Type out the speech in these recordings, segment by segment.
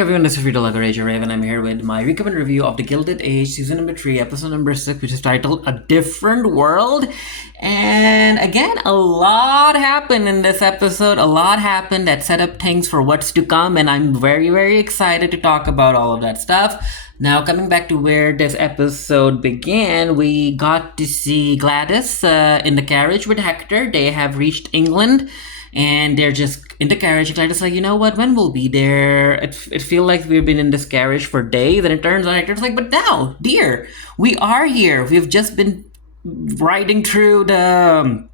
everyone, this is Gilded Age and I'm here with my recommend review of the Gilded Age season number 3, episode number 6, which is titled A Different World. And again, a lot happened in this episode. A lot happened that set up things for what's to come, and I'm very excited to talk about all of that stuff. Now, coming back to where this episode began, we got to see Gladys in the carriage with Hector. They have reached England, and they're just in the carriage. Gladys like, you know what, when we'll be there? It feels like we've been in this carriage for days, and it turns out Hector's like, but now, dear, we are here. We've just been riding through the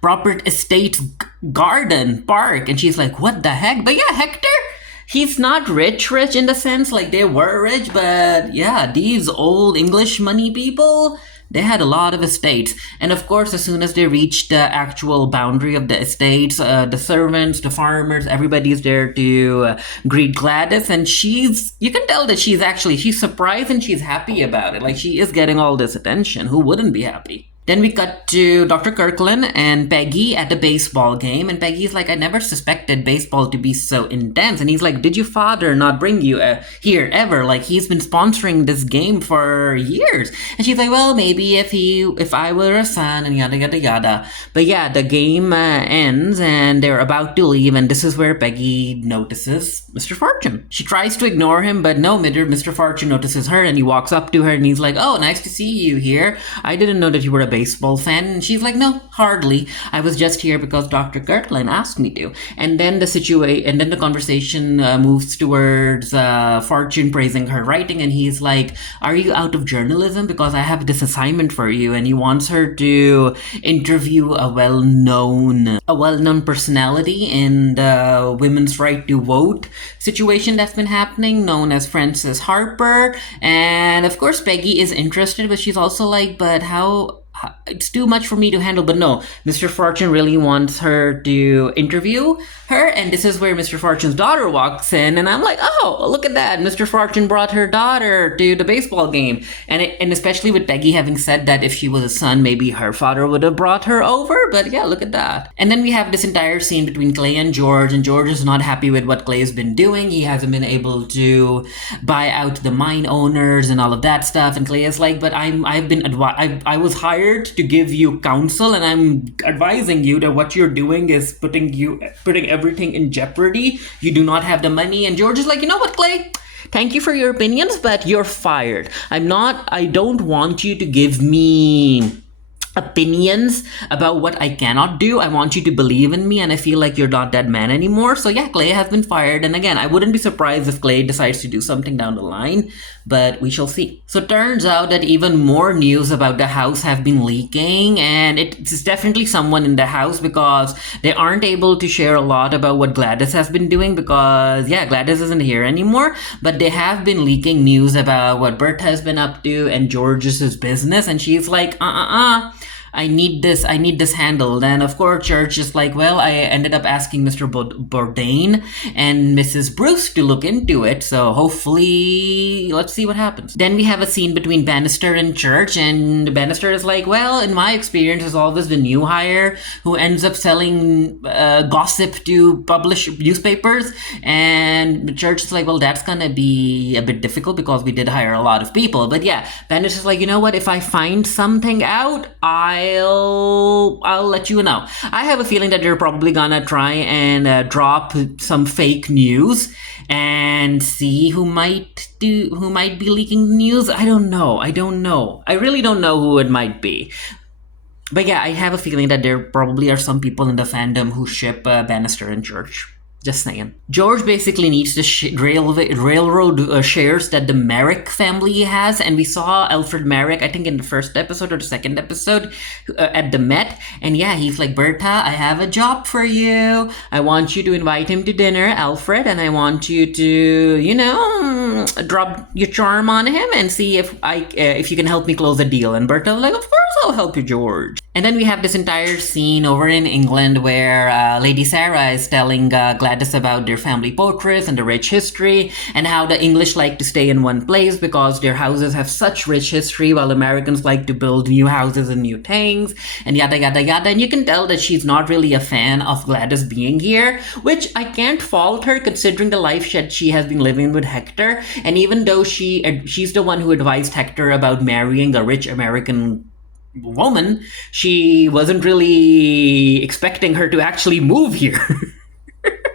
proper estate garden park. And she's like, what the heck? But yeah, Hector, he's not rich in the sense like they were rich, but yeah, these old English money people, they had a lot of estates. And of course, as soon as they reached the actual boundary of the estates, the servants, the farmers, everybody's there to greet Gladys. And you can tell that she's surprised and she's happy about it. Like, she is getting all this attention. Who wouldn't be happy? Then we cut to Dr. Kirkland and Peggy at the baseball game. And Peggy's like, I never suspected baseball to be so intense. And he's like, did your father not bring you here ever? Like, he's been sponsoring this game for years. And she's like, well, maybe if I were a son, and yada, yada, yada. But yeah, the game ends and they're about to leave. And this is where Peggy notices Mr. Fortune. She tries to ignore him, but no, Mr. Fortune notices her and he walks up to her and he's like, oh, nice to see you here. I didn't know that you were a baseball fan. And she's like, no, hardly. I was just here because Dr. Kirkland asked me to. And then the conversation moves towards Fortune praising her writing, and he's like, are you out of journalism? Because I have this assignment for you. And he wants her to interview a well-known personality in the women's right to vote situation that's been happening, known as Frances Harper. And of course, Peggy is interested, but she's also like, but how it's too much for me to handle. But no, Mr. Fortune really wants her to interview her, and this is where Mr. Fortune's daughter walks in, and I'm like, oh, look at that. Mr. Fortune brought her daughter to the baseball game. And especially with Peggy having said that if she was a son, maybe her father would have brought her over. But yeah, look at that. And then we have this entire scene between Clay and George is not happy with what Clay has been doing. He hasn't been able to buy out the mine owners and all of that stuff. And Clay is like, but I was hired to give you counsel, and I'm advising you that what you're doing is putting everything in jeopardy. You do not have the money. And George is like, you know what, Clay? Thank you for your opinions, but you're fired. I don't want you to give me opinions about what I cannot do. I want you to believe in me, and I feel like you're not that man anymore. So yeah, Clay has been fired. And again, I wouldn't be surprised if Clay decides to do something down the line, but we shall see. So it turns out that even more news about the house have been leaking, and it's definitely someone in the house, because they aren't able to share a lot about what Gladys has been doing, because yeah, Gladys isn't here anymore, but they have been leaking news about what Bertha has been up to and George's business. And she's like, I need this handled. And of course, Church is like, well, I ended up asking Mr. Bourdain and Mrs. Bruce to look into it. So hopefully, let's see what happens. Then we have a scene between Bannister and Church, and Bannister is like, well, in my experience, it's always the new hire who ends up selling gossip to publish newspapers. And Church is like, well, that's gonna be a bit difficult because we did hire a lot of people. But yeah, Bannister's like, you know what? If I find something out, I'll let you know. I have a feeling that they're probably gonna try and drop some fake news and see who might be leaking news. I don't know. I really don't know who it might be. But yeah, I have a feeling that there probably are some people in the fandom who ship Bannister and Church. Just saying. George basically needs the railroad shares that the Merrick family has. And we saw Alfred Merrick, I think in the first episode or the second episode, at the Met. And yeah, he's like, Bertha, I have a job for you. I want you to invite him to dinner, Alfred. And I want you to, drop your charm on him and see if you can help me close a deal. And Bertha was like, of course I'll help you, George. And then we have this entire scene over in England where Lady Sarah is telling Gladys about their family portraits and the rich history, and how the English like to stay in one place because their houses have such rich history, while Americans like to build new houses and new things, and yada yada yada. And you can tell that she's not really a fan of Gladys being here, which I can't fault her considering the life she has been living with Hector. And even though she's the one who advised Hector about marrying a rich American woman, she wasn't really expecting her to actually move here.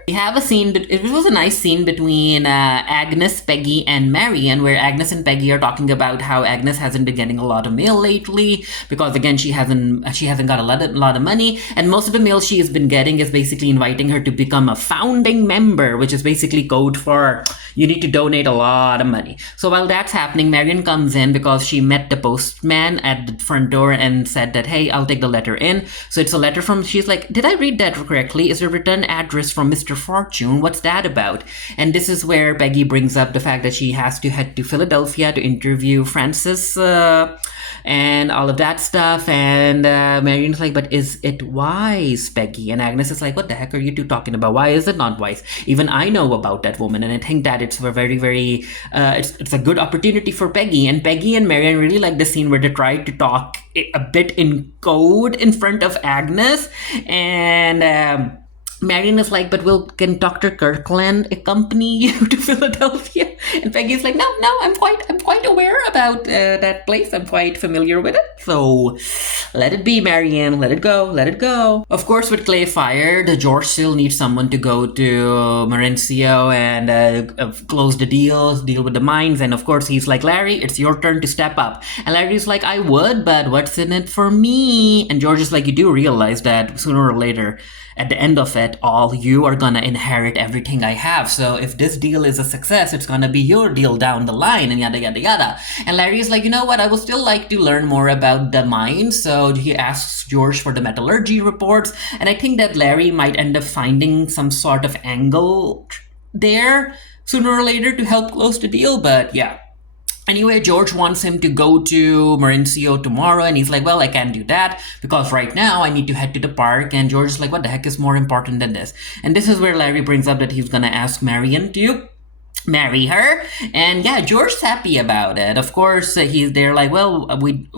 We have a scene, it was a nice scene between Agnes, Peggy, and Marian, where Agnes and Peggy are talking about how Agnes hasn't been getting a lot of mail lately because, again, she hasn't got a lot of money, and most of the mail she has been getting is basically inviting her to become a founding member, which is basically code for you need to donate a lot of money. So while that's happening, Marian comes in because she met the postman at the front door and said that, hey, I'll take the letter in. So it's a letter from, she's like, did I read that correctly? Is the return address from Mr. Fortune? What's that about? And this is where Peggy brings up the fact that she has to head to Philadelphia to interview Francis and all of that stuff. And Marian's like, but is it wise, Peggy? And Agnes is like, what the heck are you two talking about? Why is it not wise? Even I know about that woman, and I think that it's a very, very, it's a good opportunity for Peggy. And Peggy and Marian really like the scene where they try to talk a bit in code in front of Agnes. And Marian is like, but can Dr. Kirkland accompany you to Philadelphia? And Peggy's like, no, I'm quite aware about that place. I'm quite familiar with it. So let it be, Marian. Let it go. Of course, with Clay fired, George still needs someone to go to Mauricio and close the deal with the mines. And of course, he's like, Larry, it's your turn to step up. And Larry's like, I would, but what's in it for me? And George is like, you do realize that sooner or later, at the end of it all, you are gonna inherit everything I have. So if this deal is a success, it's gonna be your deal down the line, and yada yada yada. And Larry is like, you know what, I would still like to learn more about the mine. So he asks George for the metallurgy reports, and I think that Larry might end up finding some sort of angle there sooner or later to help close the deal. But yeah. Anyway, George wants him to go to Mauricio tomorrow, and he's like, well, I can't do that because right now I need to head to the park. And George is like, what the heck is more important than this? And this is where Larry brings up that he's gonna ask Marian to marry her. And yeah, George's happy about it. Of course, he's there like, well,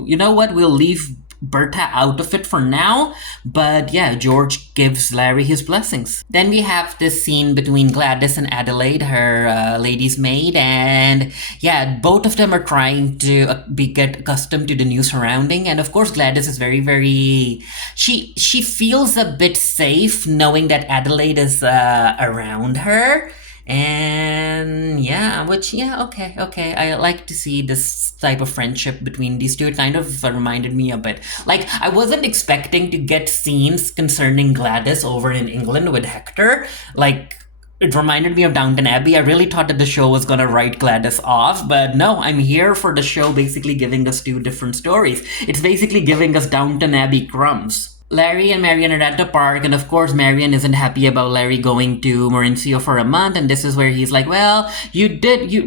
you know what, we'll leave Berta out of it for now. But yeah, George gives Larry his blessings. Then we have this scene between Gladys and Adelaide, her lady's maid, and yeah, both of them are trying to get accustomed to the new surrounding. And of course, Gladys is very, very, she feels a bit safe knowing that Adelaide is around her. And yeah, okay. I like to see this type of friendship between these two. It kind of reminded me a bit. Like, I wasn't expecting to get scenes concerning Gladys over in England with Hector. Like, it reminded me of Downton Abbey. I really thought that the show was gonna write Gladys off, but no, I'm here for the show basically giving us two different stories. It's basically giving us Downton Abbey crumbs. Larry and Marian are at the park, and of course Marian isn't happy about Larry going to Mauricio for a month, and this is where he's like, well, you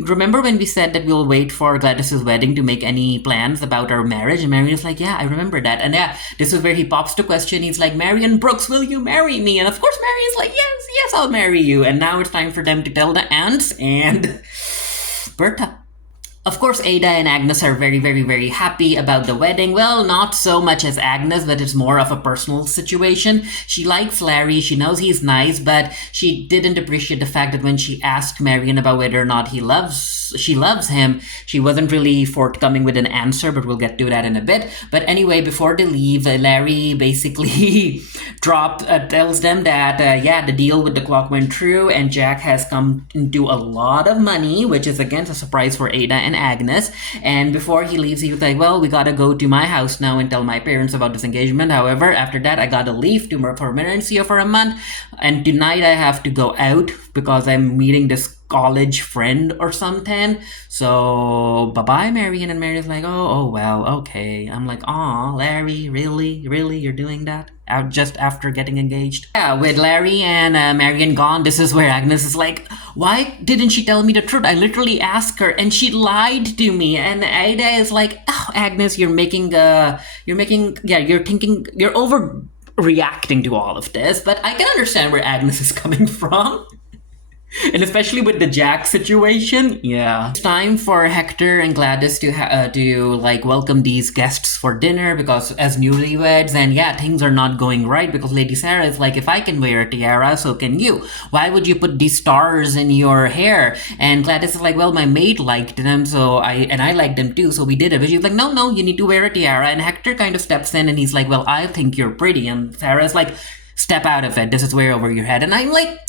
remember when we said that we'll wait for Gladys's wedding to make any plans about our marriage? And Marian's like, yeah, I remember that. And yeah, this is where he pops the question. He's like, Marian Brooks, will you marry me? And of course Marian's like, yes, I'll marry you. And now it's time for them to tell the aunts and Berta. Of course, Ada and Agnes are very, very, very happy about the wedding. Well, not so much as Agnes, but it's more of a personal situation. She likes Larry, she knows he's nice, but she didn't appreciate the fact that when she asked Marian about whether or not she loves him, she wasn't really forthcoming with an answer, but we'll get to that in a bit. But anyway, before they leave, Larry basically tells them that, yeah, the deal with the clock went through, and Jack has come into a lot of money, which is, again, a surprise for Ada and Agnes. And before he leaves, he was like, well, we gotta go to my house now and tell my parents about this engagement. However, after that, I gotta leave for Mauricio for a month, and tonight I have to go out because I'm meeting this college friend or something. So bye-bye, Marian. And Marian's like, oh well, okay. I'm like, aw, Larry, really, you're doing that just after getting engaged? Yeah, with Larry and Marian gone, this is where Agnes is like, why didn't she tell me the truth? I literally asked her and she lied to me. And Ada is like, oh, Agnes, you're thinking, you're overreacting to all of this, but I can understand where Agnes is coming from. And especially with the Jack situation, yeah. It's time for Hector and Gladys to like welcome these guests for dinner because as newlyweds, and yeah, things are not going right because Lady Sarah is like, if I can wear a tiara, so can you. Why would you put these stars in your hair? And Gladys is like, well, my maid liked them, so I liked them too, so we did it. But she's like, no, you need to wear a tiara. And Hector kind of steps in and he's like, well, I think you're pretty. And Sarah's like, step out of it. This is way over your head. And I'm like,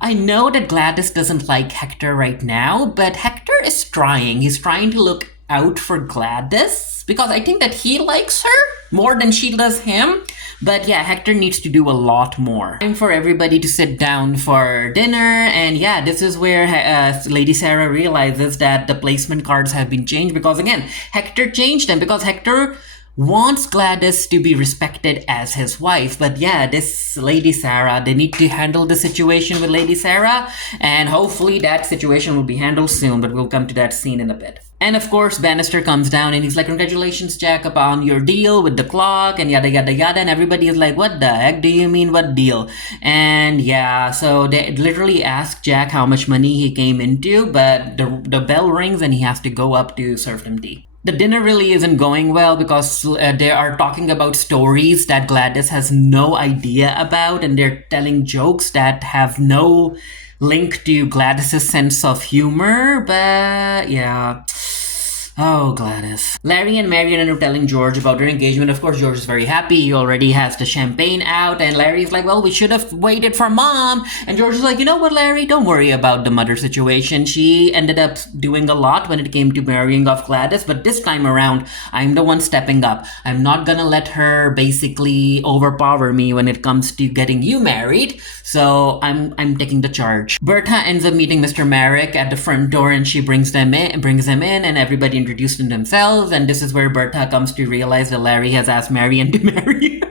I know that Gladys doesn't like Hector right now, but Hector is trying. He's trying to look out for Gladys because I think that he likes her more than she does him. But yeah, Hector needs to do a lot more. Time for everybody to sit down for dinner. And yeah, this is where Lady Sarah realizes that the placement cards have been changed because again, Hector changed them because Hector wants Gladys to be respected as his wife. But yeah, this Lady Sarah, they need to handle the situation with Lady Sarah, and hopefully that situation will be handled soon, but we'll come to that scene in a bit. And of course, Bannister comes down and he's like, congratulations, Jack, upon your deal with the clock and yada yada yada. And everybody is like, what the heck do you mean, what deal? And yeah, so they literally ask Jack how much money he came into, but the bell rings and he has to go up to serve them tea. The dinner really isn't going well because they are talking about stories that Gladys has no idea about, and they're telling jokes that have no link to Gladys's sense of humor, but yeah. Oh, Gladys. Larry and Marion are telling George about their engagement. Of course, George is very happy. He already has the champagne out. And Larry's like, well, we should have waited for Mom. And George is like, you know what, Larry? Don't worry about the mother situation. She ended up doing a lot when it came to marrying off Gladys. But this time around, I'm the one stepping up. I'm not gonna let her basically overpower me when it comes to getting you married. So I'm taking the charge. Bertha ends up meeting Mr. Merrick at the front door, and she brings them in, and everybody introduced themselves. And this is where Bertha comes to realize that Larry has asked Marion to marry her.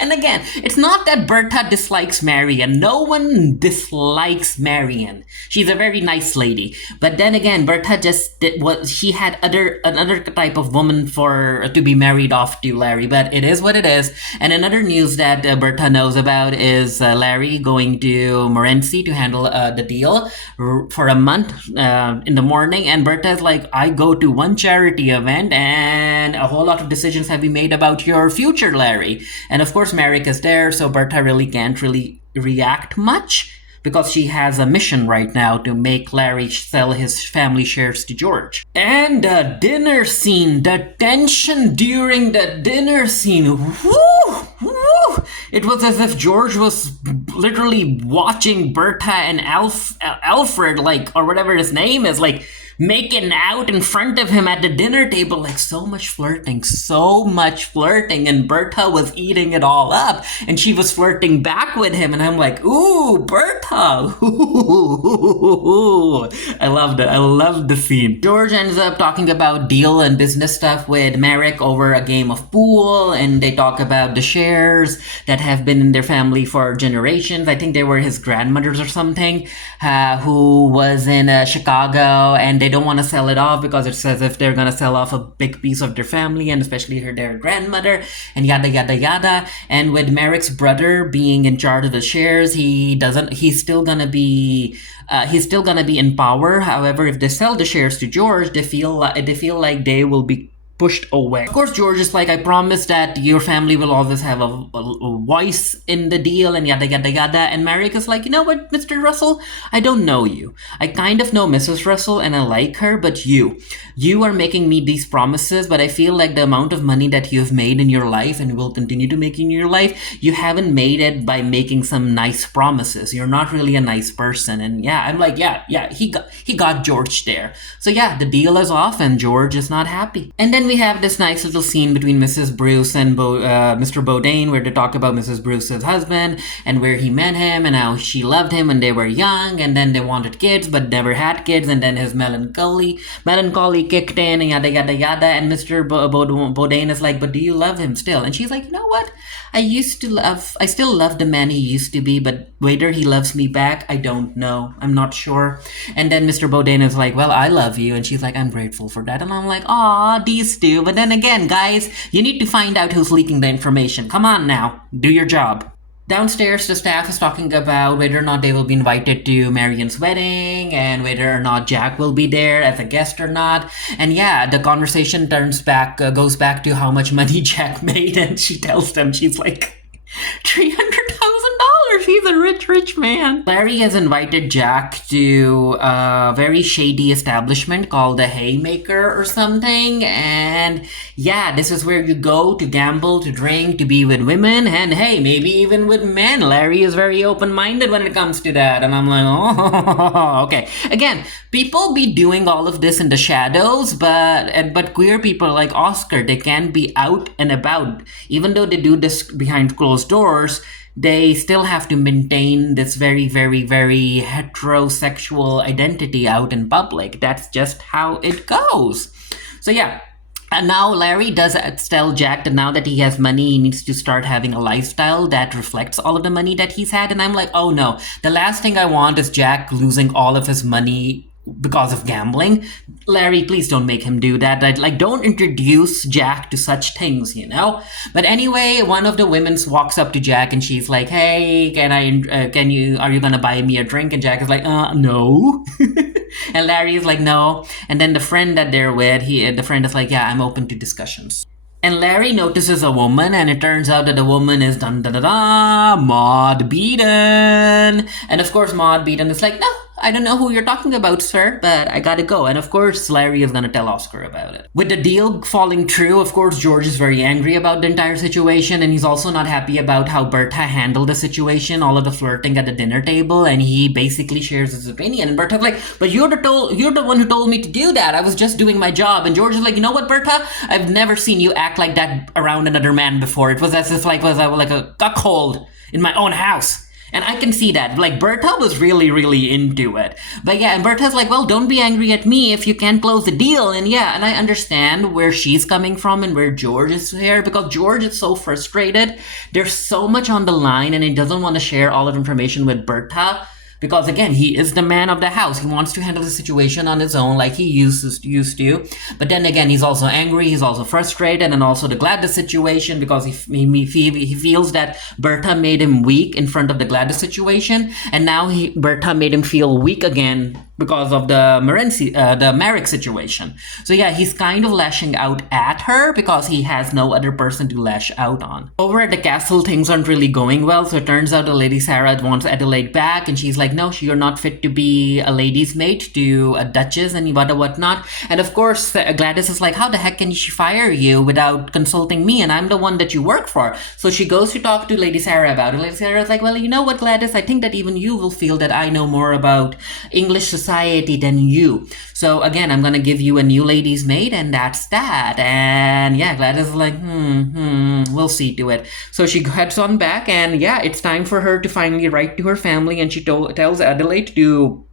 And again, it's not that Bertha dislikes Marion. No one dislikes Marion. She's a very nice lady. But then again, Bertha she had another type of woman to be married off to Larry. But it is what it is. And another news that Bertha knows about is Larry going to Morenci to handle the deal for a month in the morning. And Bertha is like, I go to one charity event and a whole lot of decisions have been made about your future, Larry. And of course, Merrick is there, so Bertha really can't react much because she has a mission right now to make Larry sell his family shares to George. And the dinner scene, the tension during the dinner scene, woo! It was as if George was literally watching Bertha and Alfred, or whatever his name is, making out in front of him at the dinner table. So much flirting, and Bertha was eating it all up, and she was flirting back with him, and I'm like, ooh, Bertha, ooh. I loved it. I loved the scene. George ends up talking about deal and business stuff with Merrick over a game of pool, and they talk about the shares that have been in their family for generations. I think they were his grandmothers or something, who was in Chicago, and they don't want to sell it off because it's as if they're going to sell off a big piece of their family, and especially their grandmother, and yada yada yada. And with Merrick's brother being in charge of the shares, he's still gonna be in power. However, if they sell the shares to George, they feel like they will be pushed away. Of course, George is like, I promise that your family will always have a voice in the deal, and yada yada yada. And Merrick is like, you know what, Mr. Russell, I don't know you. I kind of know Mrs. Russell and I like her, but you are making me these promises, but I feel like the amount of money that you've made in your life and will continue to make in your life, you haven't made it by making some nice promises. You're not really a nice person. And yeah, I'm like, yeah, he got George there. So yeah, the deal is off and George is not happy. And then then we have this nice little scene between Mrs. Bruce and Mr. Bodine, where they talk about Mrs. Bruce's husband and where he met him and how she loved him when they were young, and then they wanted kids but never had kids, and then his melancholy kicked in, and yada yada yada. And Mr. Bodine is like, but do you love him still? And she's like, you know what? I still love the man he used to be, but whether he loves me back, I don't know. I'm not sure. And then Mr. Bodine is like, well, I love you. And she's like, I'm grateful for that. And I'm like, aw, these two. But then again, guys, you need to find out who's leaking the information. Come on now, do your job. Downstairs, the staff is talking about whether or not they will be invited to Marion's wedding and whether or not Jack will be there as a guest or not. And yeah, the conversation goes back to how much money Jack made, and she tells them, she's like, $300,000. He's a rich man. Larry has invited Jack to a very shady establishment called the Haymaker or something. And yeah, this is where you go to gamble, to drink, to be with women, and hey, maybe even with men. Larry is very open-minded when it comes to that. And I'm like, oh, okay. Again, people be doing all of this in the shadows, but queer people like Oscar, they can be out and about. Even though they do this behind closed doors, they still have to maintain this very, very, very heterosexual identity out in public. That's just how it goes. So yeah. And now Larry does tell Jack that now that he has money, he needs to start having a lifestyle that reflects all of the money that he's had. And I'm like, oh no, the last thing I want is Jack losing all of his money because of gambling. Larry, please don't make him do that. Don't introduce Jack to such things, you know? But anyway, one of the women walks up to Jack and she's like, hey, are you gonna buy me a drink? And Jack is like, no. And Larry is like, no. And then the friend that they're with, the friend is like, yeah, I'm open to discussions. And Larry notices a woman, and it turns out that the woman is Maud Beaton. And of course, Maud Beaton is like, no, I don't know who you're talking about, sir, but I gotta go. And of course, Larry is gonna tell Oscar about it. With the deal falling through, of course, George is very angry about the entire situation, and he's also not happy about how Bertha handled the situation, all of the flirting at the dinner table, and he basically shares his opinion. And Bertha's like, but you're the one who told me to do that. I was just doing my job. And George is like, you know what, Bertha? I've never seen you act like that around another man before. It was as if like a cuckold in my own house. And I can see that. Like, Bertha was really, really into it. But yeah, and Bertha's like, well, don't be angry at me if you can't close the deal. And yeah, and I understand where she's coming from and where George is here, because George is so frustrated. There's so much on the line, and he doesn't want to share all of the information with Bertha. Because again, he is the man of the house. He wants to handle the situation on his own like he used to. But then again, he's also angry, he's also frustrated, and also the Gladys situation, because he feels that Bertha made him weak in front of the Gladys situation. And now Bertha made him feel weak again because of the Marek situation. So yeah, he's kind of lashing out at her because he has no other person to lash out on. Over at the castle, things aren't really going well. So it turns out that Lady Sarah wants Adelaide back, and she's like, no, you're not fit to be a lady's maid to a duchess and whatnot. And of course, Gladys is like, how the heck can she fire you without consulting me? And I'm the one that you work for. So she goes to talk to Lady Sarah about it. Lady Sarah's like, well, you know what, Gladys? I think that even you will feel that I know more about English society than you. So again, I'm gonna give you a new lady's maid, and that's that. And yeah, Gladys is like, we'll see to it. So she heads on back, and yeah, it's time for her to finally write to her family, and she tells Adelaide to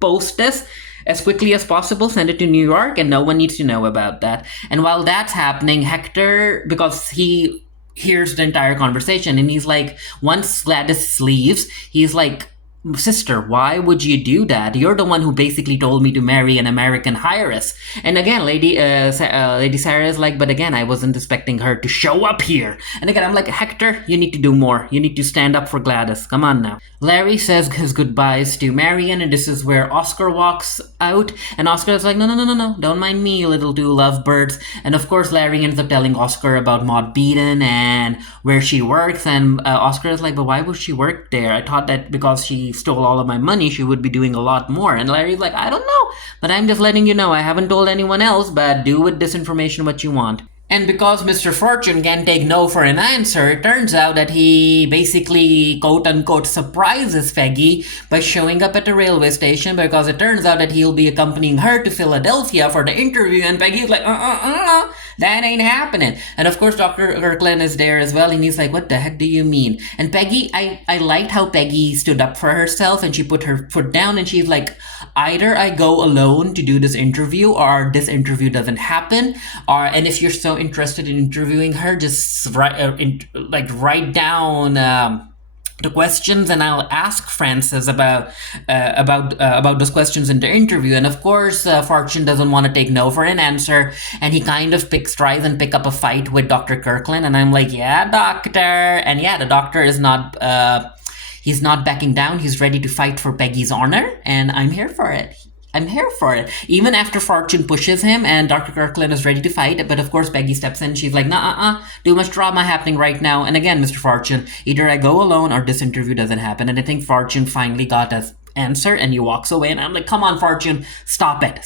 post this as quickly as possible, send it to New York, and no one needs to know about that. And while that's happening, Hector, because he hears the entire conversation, and he's like, once Gladys leaves, he's like, sister, why would you do that? You're the one who basically told me to marry an American heiress. And again, Lady Sarah is like, but again, I wasn't expecting her to show up here. And again, I'm like, Hector, you need to do more. You need to stand up for Gladys. Come on now. Larry says his goodbyes to Marion, and this is where Oscar walks out. And Oscar is like, no, don't mind me, you little two lovebirds. And of course, Larry ends up telling Oscar about Maud Beaton and where she works. And Oscar is like, but why would she work there? I thought that because she stole all of my money, she would be doing a lot more. And Larry's like, I don't know, but I'm just letting you know. I haven't told anyone else, but do with this information what you want. And because Mr. Fortune can't take no for an answer, it turns out that he basically, quote-unquote, surprises Peggy by showing up at the railway station, because it turns out that he'll be accompanying her to Philadelphia for the interview, and Peggy's like, That ain't happening. And of course, Dr. Kirkland is there as well, and he's like, what the heck do you mean? And Peggy, I liked how Peggy stood up for herself and she put her foot down and she's like, either I go alone to do this interview or this interview doesn't happen. And if you're so interested in interviewing her, just write down the questions, and I'll ask Francis about those questions in the interview. And of course, Fortune doesn't want to take no for an answer, and he kind of tries and pick up a fight with Dr. Kirkland. And I'm like, yeah, doctor. And yeah, the doctor is not. He's not backing down. He's ready to fight for Peggy's honor, and I'm here for it. I'm here for it. Even after Fortune pushes him and Dr. Kirkland is ready to fight, but of course Peggy steps in. She's like, nah, too much drama happening right now. And again, Mr. Fortune, either I go alone or this interview doesn't happen. And I think Fortune finally got his answer and he walks away. And I'm like, come on, Fortune, stop it.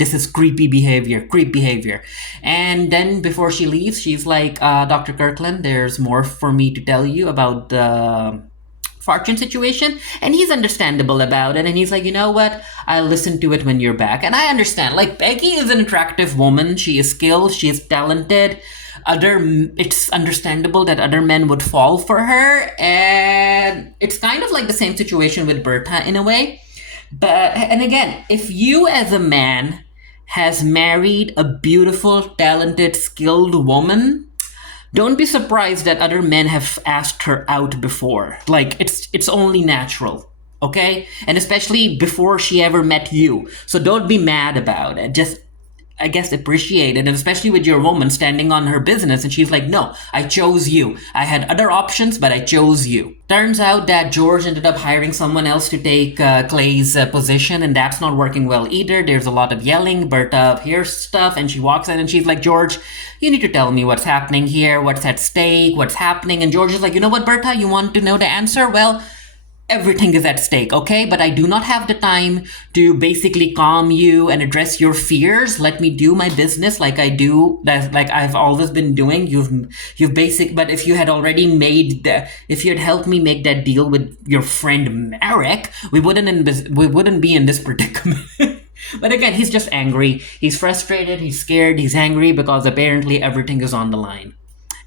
This is creep behavior. And then before she leaves, she's like, Dr. Kirkland, there's more for me to tell you about the Fortune situation, and he's understandable about it, and he's like, you know what, I'll listen to it when you're back. And I understand, like, Peggy is an attractive woman, she is skilled, she is talented, it's understandable that other men would fall for her, and it's kind of like the same situation with Berta in a way. But, and again, if you as a man has married a beautiful, talented, skilled woman, don't be surprised that other men have asked her out before. Like, it's only natural, okay? And especially before she ever met you. So don't be mad about it. Just, I guess, appreciate it. And especially with your woman standing on her business and she's like, no, I chose you. I had other options, but I chose you. Turns out that George ended up hiring someone else to take Clay's position, and that's not working well either. There's a lot of yelling. Berta hears stuff, and she walks in, and she's like, George, you need to tell me what's happening here, what's at stake, what's happening. And George is like, you know what, Berta, you want to know the answer? Well, everything is at stake, okay? But I do not have the time to basically calm you and address your fears. Let me do my business like I do, like I've always been doing. But if you had already if you had helped me make that deal with your friend Merrick, we wouldn't be in this predicament. But again, he's just angry. He's frustrated, he's scared, he's angry because apparently everything is on the line.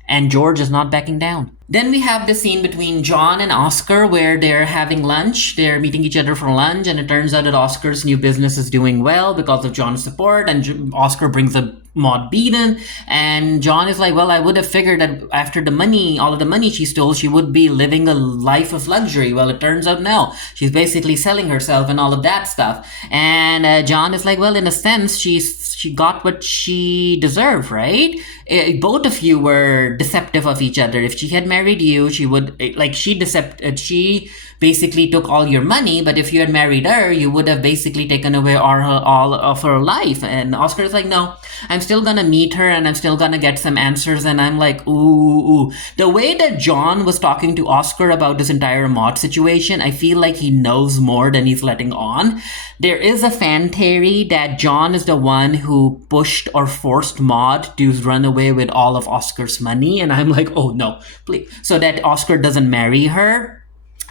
And George is not backing down. Then we have the scene between John and Oscar where they're having lunch. They're meeting each other for lunch, and it turns out that Oscar's new business is doing well because of John's support, and Oscar brings a Maud Beaton, and John is like, well, I would have figured that after all of the money she stole, she would be living a life of luxury. Well, it turns out no. She's basically selling herself and all of that stuff. And John is like, well, in a sense, she got what she deserved, right? Both of you were deceptive of each other. If she had married you, she would, she basically took all your money, but if you had married her, you would have basically taken away all of her life. And Oscar is like, no, I'm still gonna meet her and I'm still gonna get some answers. And I'm like, ooh. The way that John was talking to Oscar about this entire Maud situation, I feel like he knows more than he's letting on. There is a fan theory that John is the one who pushed or forced Maud to run away with all of Oscar's money. And I'm like, oh no, please. So that Oscar doesn't marry her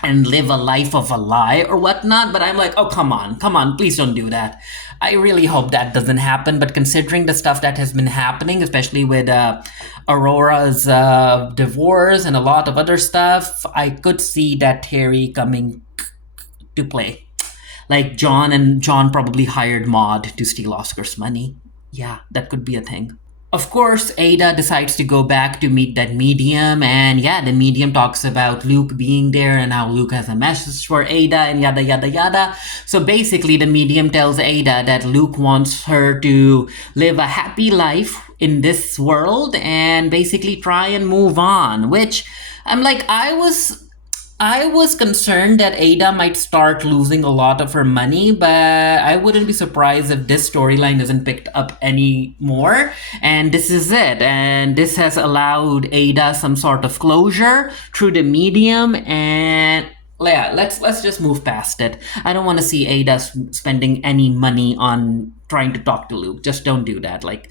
and live a life of a lie or whatnot. But I'm like, oh, come on, please don't do that. I really hope that doesn't happen. But considering the stuff that has been happening, especially with Aurora's divorce and a lot of other stuff, I could see that theory coming to play. Like John probably hired Maud to steal Oscar's money. Yeah, that could be a thing. Of course, Ada decides to go back to meet that medium, and yeah, the medium talks about Luke being there and how Luke has a message for Ada and yada yada yada. So basically, the medium tells Ada that Luke wants her to live a happy life in this world and basically try and move on, which I'm like, I was concerned that Ada might start losing a lot of her money, but I wouldn't be surprised if this storyline isn't picked up anymore. And this is it. And this has allowed Ada some sort of closure through the medium. And yeah, let's just move past it. I don't want to see Ada spending any money on trying to talk to Luke. Just don't do that. Like,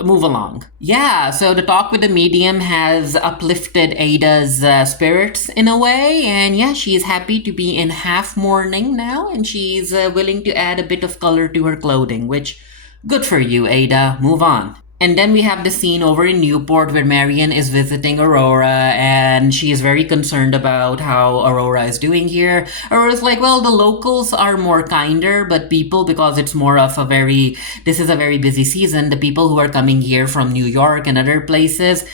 move along. Yeah, so the talk with the medium has uplifted Ada's spirits in a way, and yeah, she is happy to be in half mourning now, and she's willing to add a bit of color to her clothing, which, good for you, Ada. Move on. And then we have the scene over in Newport where Marion is visiting Aurora and she is very concerned about how Aurora is doing here. Aurora's like, well, the locals are more kinder, but people, because it's more of a this is a very busy season, the people who are coming here from New York and other places,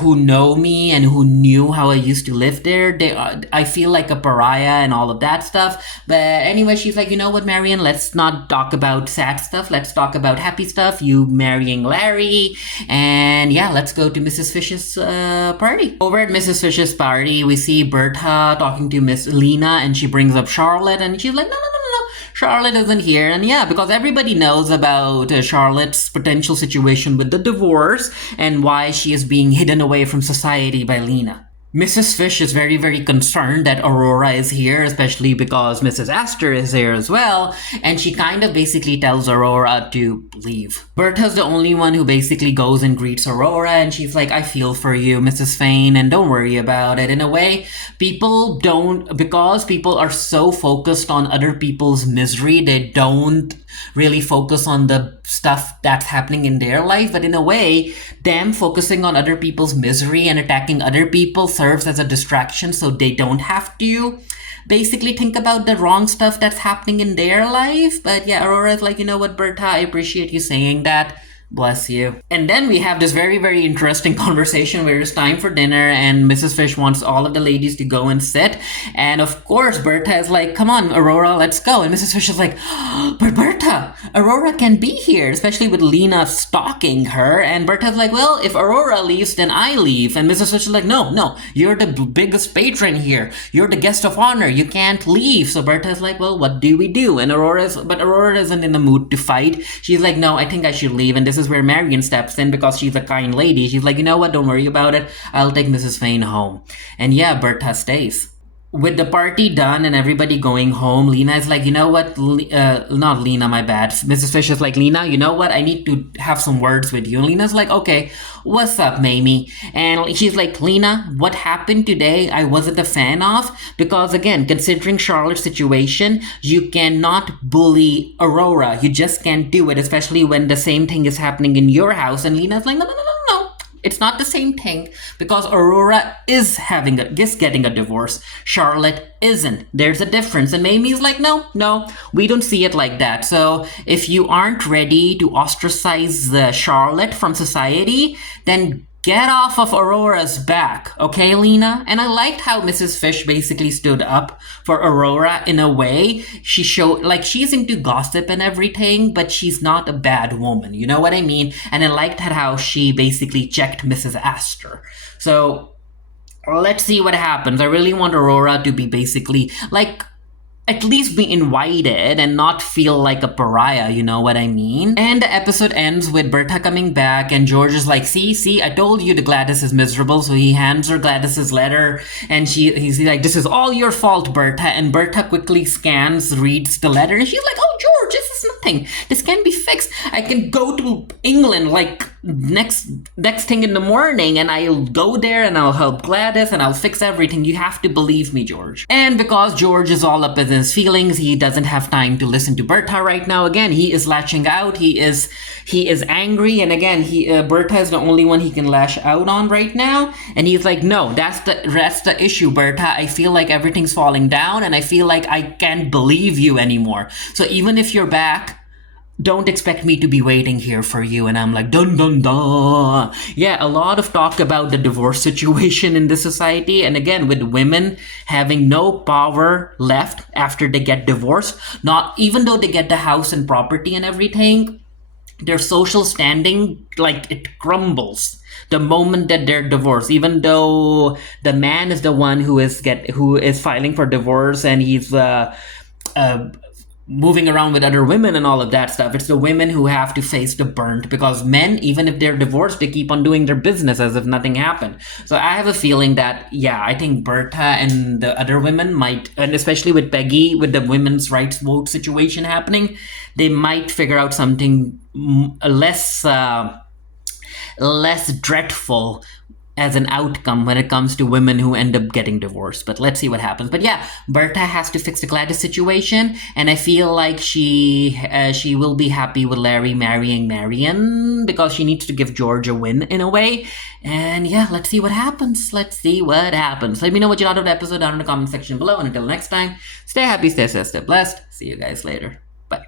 who know me and who knew how I used to live there, I feel like a pariah and all of that stuff. But anyway, she's like, you know what, Marion, let's not talk about sad stuff. Let's talk about happy stuff. You marrying Larry. And yeah, let's go to Mrs. Fish's party. Over at Mrs. Fish's party, we see Bertha talking to Miss Lena, and she brings up Charlotte, and she's like, no, no, no, no, no. Charlotte isn't here. And yeah, because everybody knows about Charlotte's potential situation with the divorce and why she is being hidden away from society by Lena. Mrs. Fish is very, very concerned that Aurora is here, especially because Mrs. Astor is here as well, and she kind of basically tells Aurora to leave. Bertha's the only one who basically goes and greets Aurora, and she's like, I feel for you, Mrs. Fane, and don't worry about it. In a way, because people are so focused on other people's misery, they don't really focus on the stuff that's happening in their life. But in a way, them focusing on other people's misery and attacking other people serves as a distraction, so they don't have to basically think about the wrong stuff that's happening in their life. But yeah, Aurora's like, you know what, Bertha, I appreciate you saying that. Bless you. And then we have this very, very interesting conversation where it's time for dinner and Mrs. Fish wants all of the ladies to go and sit. And of course, Bertha is like, come on, Aurora, let's go. And Mrs. Fish is like, oh, but Bertha, Aurora can be here, especially with Lena stalking her. And Bertha's like, well, if Aurora leaves, then I leave. And Mrs. Fish is like, no, you're the biggest patron here. You're the guest of honor. You can't leave. So Bertha's like, well, what do we do? And Aurora isn't in the mood to fight. She's like, no, I think I should leave. And this is where Marion steps in because she's a kind lady. She's like, you know what, don't worry about it. I'll take Mrs. Fane home. And yeah, Bertha stays. With the party done and everybody going home, Lena is like, you know what, not Lena, my bad. Mrs. Fish is like, Lena, you know what, I need to have some words with you. And Lena's like, okay, what's up, Mamie? And she's like, Lena, what happened today I wasn't a fan of, because again, considering Charlotte's situation, you cannot bully Aurora. You just can't do it, especially when the same thing is happening in your house. And Lena's like, no, no, no, no, no. It's not the same thing, because Aurora is getting a divorce. Charlotte isn't. There's a difference. And Mamie's like, no, we don't see it like that. So if you aren't ready to ostracize Charlotte from society, then get off of Aurora's back, okay, Lena? And I liked how Mrs. Fish basically stood up for Aurora in a way. She showed, like, she's into gossip and everything, but she's not a bad woman, you know what I mean? And I liked how she basically checked Mrs. Astor. So, let's see what happens. I really want Aurora to be basically, like, at least be invited and not feel like a pariah, you know what I mean? And the episode ends with Bertha coming back and George is like, see, I told you the Gladys is miserable. So he hands her Gladys's letter and he's like, this is all your fault, Bertha. And Bertha quickly reads the letter and she's like, oh, George, this is nothing. This can be fixed. I can go to England like next thing in the morning and I'll go there and I'll help Gladys and I'll fix everything. You have to believe me, George. And because George is all up in his feelings, he doesn't have time to listen to Bertha right now. Again, he is lashing out. He is angry, and again, Bertha is the only one he can lash out on right now. And he's like, no, that's the issue, Bertha. I feel like everything's falling down and I feel like I can't believe you anymore. So even if you're back, don't expect me to be waiting here for you. And I'm like, dun dun dun. Yeah, a lot of talk about the divorce situation in this society. And again, with women having no power left after they get divorced, not even though they get the house and property and everything, their social standing, like, it crumbles the moment that they're divorced. Even though the man is the one who is filing for divorce and he's moving around with other women and all of that stuff. It's the women who have to face the burnt, because men, even if they're divorced, they keep on doing their business as if nothing happened. So I have a feeling that, yeah, I think Bertha and the other women might, and especially with Peggy, with the women's rights vote situation happening, they might figure out something less dreadful as an outcome when it comes to women who end up getting divorced. But let's see what happens. But yeah, Berta has to fix the Gladys situation, and I feel like she will be happy with Larry marrying Marion because she needs to give George a win in a way. And yeah, let's see what happens. Let's see what happens. Let me know what you thought of the episode down in the comment section below. And until next time, stay happy, stay safe, stay blessed. See you guys later. Bye.